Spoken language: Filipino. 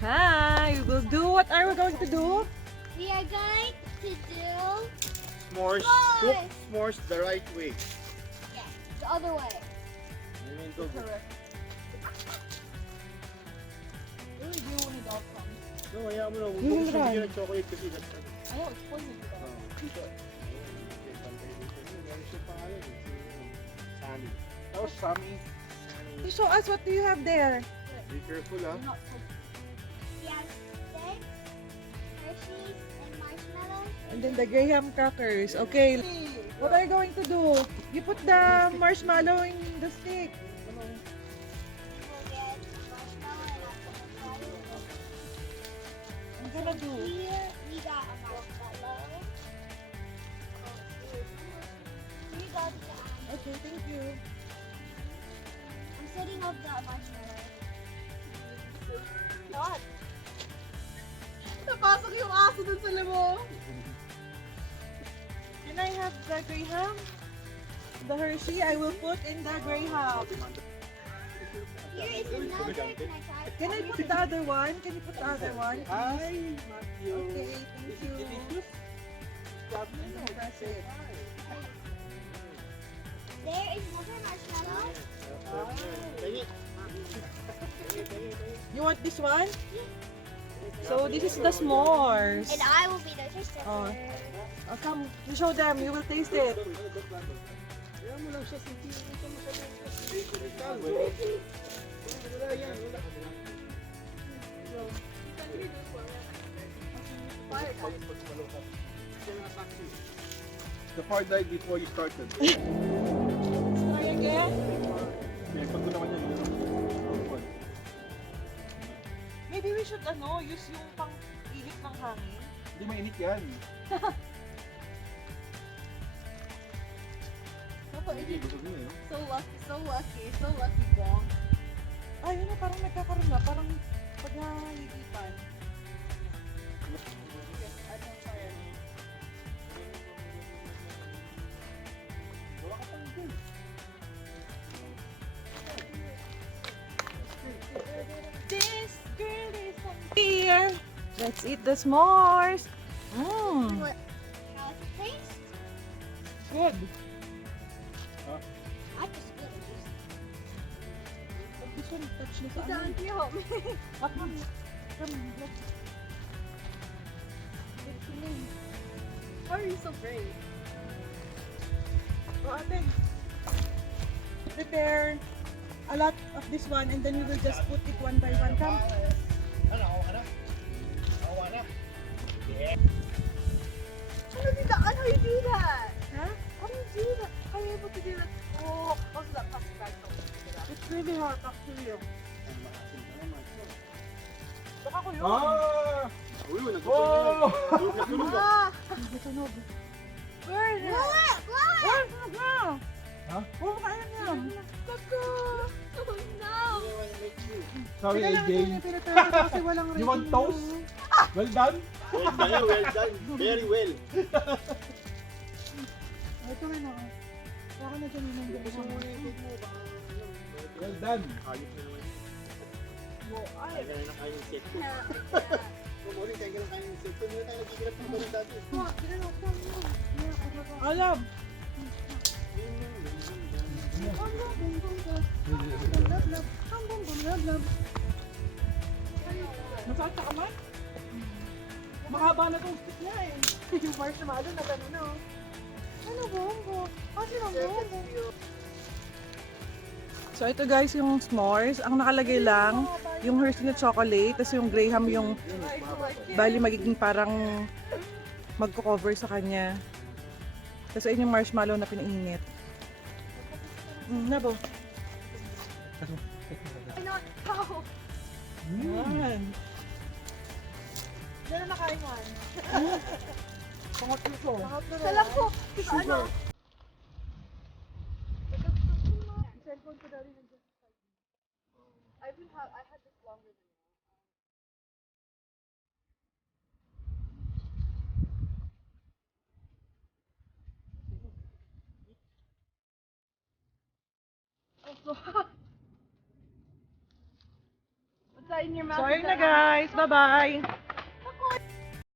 Hi, we will do, what are we going to do? We are going to do S'mores. Cook s'mores the right way. the other way. No, kaya mo na. Huwag Yung mo gusto run. bigyan ng chocolate kasi that's Ayaw, it's poison dito. Sammy. Oh, Sammy. You show us what do you have there? Be careful, ah. We have sticks, Hershey's, and marshmallows. And then the graham crackers. Okay, what are you going to do? You put the marshmallow in the stick. We will get marshmallow and I'll put marshmallow. I'm gonna do. Here we got a marshmallow. We got the Okay, thank you. I'm setting up the marshmallow. What? Napasok yung aso dun sa limo. Can I have the graham? The Hershey, I will put in the graham. Here is another. Can I try? Can I put the other one? Can you put the other one? Ay, Matthew. Okay, thank you. Delicious. Press it. There is another marshmallow. You want this one? So this is the s'mores. And I will be the taster. Oh. Oh, come, you show them. You will taste it. Kaya mo lang siya sinti. Ito mo siya. Wala yan. Wala. The fire died before you started. Try again. May pag naman yan. Maybe we should use yung pang-ihip ng hangin. Hindi mainit yan. Hindi, busog na eh. So lucky, Bong. Ay, yun na, parang nagkakaroon na. Parang pag nahihipan. Wala ka pang dun. This girl is here. Let's eat the s'mores. Mmm, What? How does it taste? good. I just feel it. This one, touch this It's one. on your home. Come, let's. Why are you so brave? Go ate. Prepare a lot of this one and then we will just put it one by one. Come. Ano, ako ka na? Ako ka na? How do you do that? Huh? How do you do that? How are you able to do that? Oh, what's that plastic bag? It's really hard actually. Baka ko yun. Ah! Uy, nagsusunog. Nagsusunog ba? Nagsusunog. Burn it! Blow it! Blow it! Ay, na! Ha? Oh, kaya niya. Kako! Oh no! Sorry, Teka lang, AJ. ito pinipirito ko kasi walang You want ready toast? yun. Well done? Well done. Very well. Ito rin ako. Baka na dyan yun. Well done. Ayos na naman. Ay! Kaya na kayo yung set ko. Yeah. Kumuli, kaya na kayo yung set ko. Hindi tayo nagkikirap ng balon dati. Alam. Masakit sa kamay? Mahaba na itong stick niya eh. Yung marshmallow na gano'n na oh. Ano bombo? Kasi lang bombo. So ito guys yung s'mores. Ang nakalagay lang yung Hershey na chocolate. Tapos yung graham yung bali magiging parang magko-cover sa kanya. Tapos ayun yung marshmallow na pinainit. Nabo. Not how. Yan. Diyan na nakain one. Pangatlo ko. Alam ko, ano? Cellphone ko dali nandiyan. I had this longer than So, ayun na guys. Bye-bye.